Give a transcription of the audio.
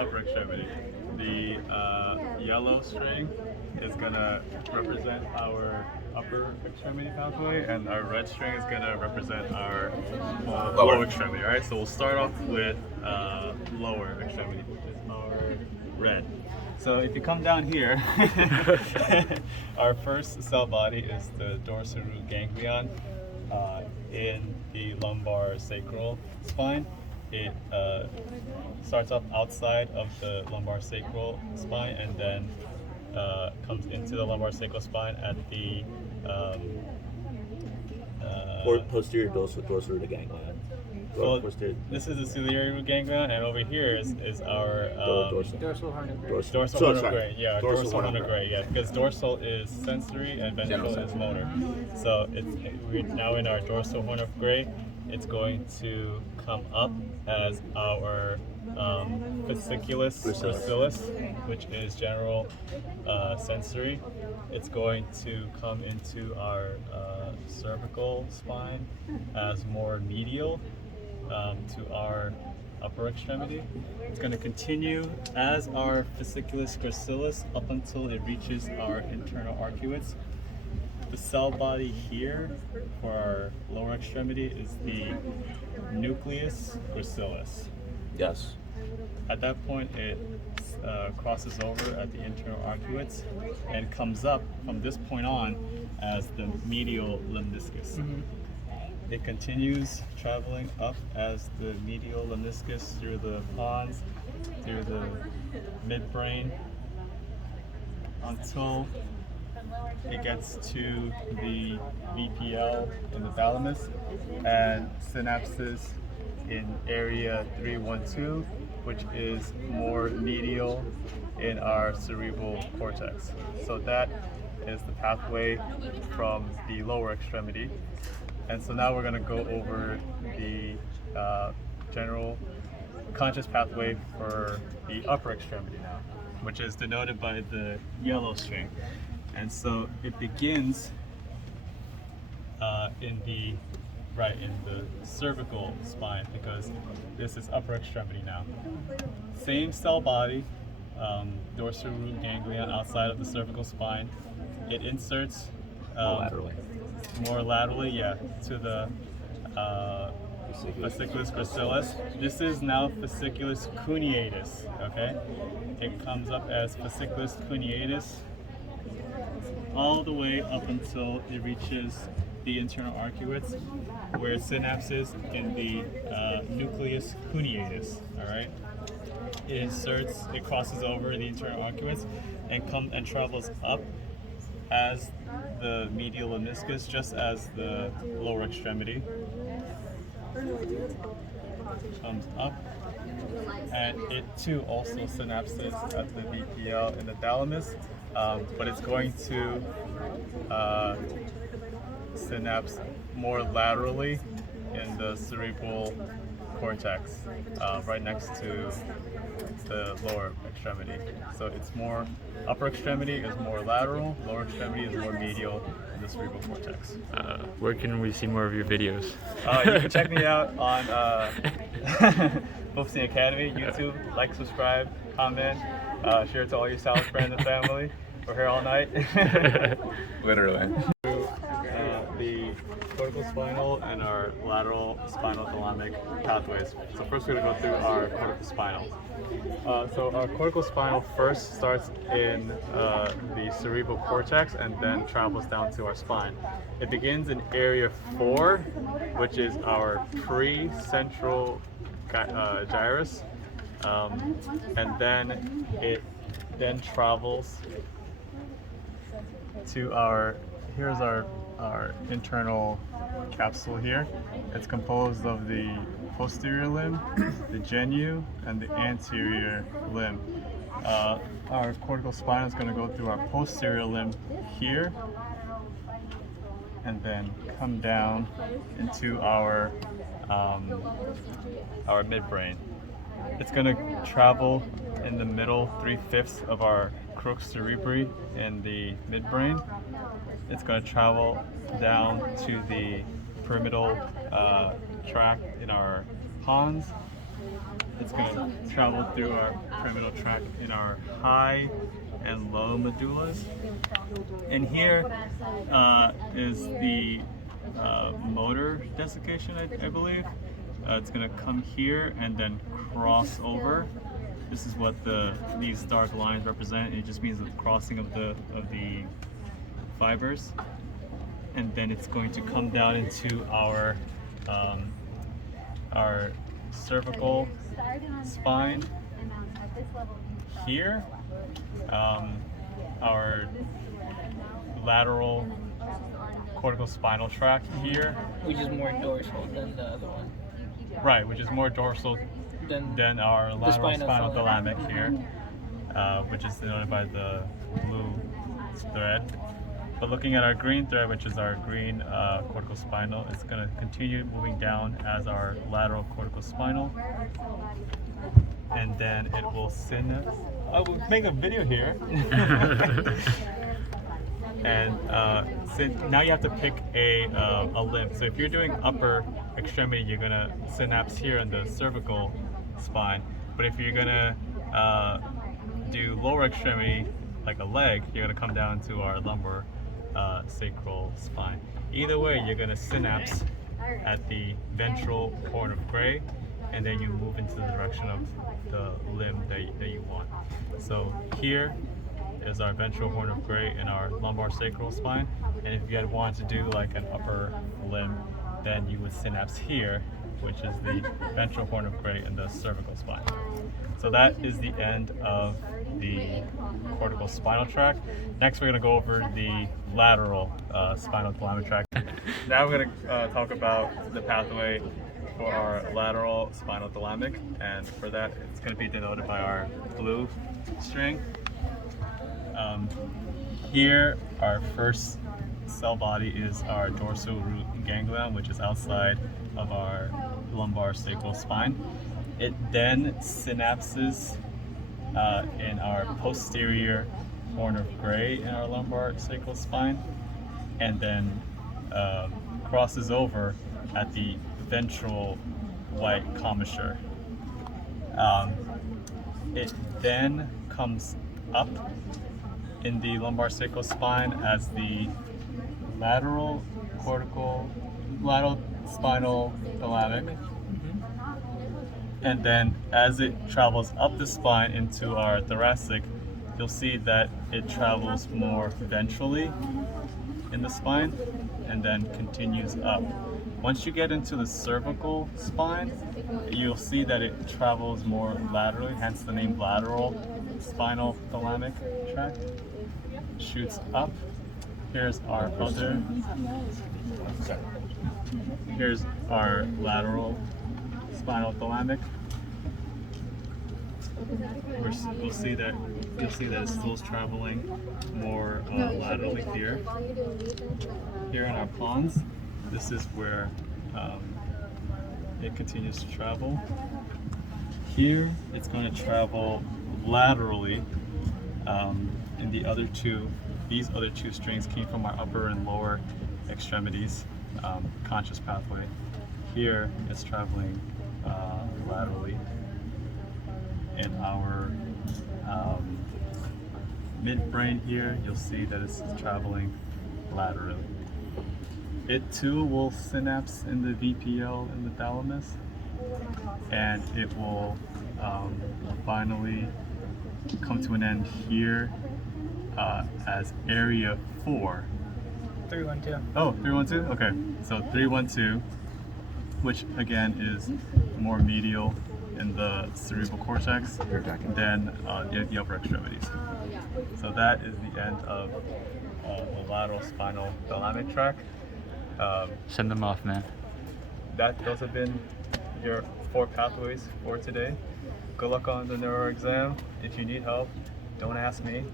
upper extremity. The yellow string is gonna represent our upper extremity pathway, and our red string is gonna represent our lower extremity. All right, so we'll start off with lower extremity, which is our red. So if you come down here, our first cell body is the dorsal root ganglion in the lumbar sacral spine. It starts off outside of the lumbar sacral spine and then comes into the lumbar sacral spine at the posterior dorsal root ganglion. Well, this is the ciliary root ganglion, and over here is our Dorsal horn of Gray. dorsal horn of Gray. Yeah, dorsal horn of Gray. Yeah, because dorsal is sensory and ventral is motor. So we're now in our dorsal horn of Gray. It's going to come up as our fasciculus gracilis, which is general sensory. It's going to come into our cervical spine as more medial to our upper extremity. It's going to continue as our fasciculus gracilis up until it reaches our internal arcuates. The cell body here for our lower extremity is the nucleus gracilis. Yes. At that point, it crosses over at the internal arcuates and comes up from this point on as the medial lemniscus. Mm-hmm. It continues traveling up as the medial lemniscus through the pons, through the midbrain, until it gets to the VPL in the thalamus and synapses in area 312, which is more medial in our cerebral cortex. So that is the pathway from the lower extremity. And so now we're going to go over the general conscious pathway for the upper extremity now, which is denoted by the yellow string. And so it begins in the cervical spine, because this is upper extremity now. Same cell body, dorsal root ganglion outside of the cervical spine. It inserts more laterally, yeah, to the fasciculus gracilis. This is now fasciculus cuneatus, okay? It comes up as fasciculus cuneatus all the way up until it reaches the internal arcuates, where it synapses in the nucleus cuneatus, all right? It crosses over the internal arcuates and travels up as the medial lemniscus, just as the lower extremity. Comes up, and it too also synapses at the VPL in the thalamus, but it's going to synapse more laterally in the cerebral cortex, right next to the lower extremity. So it's more, upper extremity is more lateral, lower extremity is more medial in the cerebral cortex. Where can we see more of your videos? You can check me out on Psingh Academy, YouTube. Like, subscribe, comment, share it to all your South friends and family. We're here all night. Literally. The corticospinal and our lateral spinothalamic pathways. So first we're going to go through our corticospinal. So our corticospinal first starts in the cerebral cortex and then travels down to our spine. It begins in area 4, which is our pre-central gyrus, and then it travels to here's our internal capsule here. It's composed of the posterior limb, the genu, and the anterior limb. Our cortical spine is going to go through our posterior limb here, and then come down into our midbrain. It's going to travel in the middle 3/5 of our crux cerebri in the midbrain. It's going to travel down to the pyramidal tract in our pons, it's going to travel through our pyramidal tract in our high and low medullas. And here is the motor desiccation, I believe. It's going to come here and then cross over. This is what these dark lines represent. It just means the crossing of the fibers. And then it's going to come down into our cervical spine here, our lateral corticospinal tract here. Which is more dorsal than the other one. Right, which is more dorsal than our lateral spinothalamic here, which is denoted by the blue thread. But looking at our green thread, which is our green corticospinal, it's going to continue moving down as our lateral corticospinal. And then it will synapse. I will make a video here. And so now you have to pick a limb. So if you're doing upper extremity, you're going to synapse here in the cervical spine. But if you're going to do lower extremity, like a leg, you're going to come down to our lumbar sacral spine. Either way, you're going to synapse at the ventral horn of Gray, and then you move into the direction of the limb that you want. So here is our ventral horn of Gray in our lumbar sacral spine, and if you had wanted to do like an upper limb, then you would synapse here, which is the ventral horn of Gray in the cervical spine. So that is the end of the cortical spinal tract. Next, we're going to go over the lateral spinothalamic tract. Now we're going to talk about the pathway for our lateral spinothalamic, and for that, it's going to be denoted by our blue string. Here, our first cell body is our dorsal root ganglion, which is outside of our lumbar sacral spine. It then synapses in our posterior horn of Gray in our lumbar sacral spine, and then crosses over at the ventral white commissure. It then comes up in the lumbar sacral spine as the lateral spinal thalamic. And then as it travels up the spine into our thoracic, you'll see that it travels more ventrally in the spine and then continues up. Once you get into the cervical spine, you'll see that it travels more laterally, hence the name lateral spinal thalamic tract. Shoots up. Here's our here's our lateral spinal thalamic. You'll see that it's still traveling more laterally here. Here in our pons, this is where it continues to travel. Here, it's going to travel laterally. And these other two strings came from our upper and lower extremities, conscious pathway. Here, it's traveling laterally. In our midbrain here, you'll see that it's traveling laterally. It too will synapse in the VPL in the thalamus, and it will finally come to an end here as area 4. 312. Oh, 312? Okay, so 312, which again is more medial in the cerebral cortex than the upper extremities. So that is the end of the lateral spinal thalamic tract. Send them off, man. Those have been your 4 pathways for today. Good luck on the neuro exam. If you need help, don't ask me.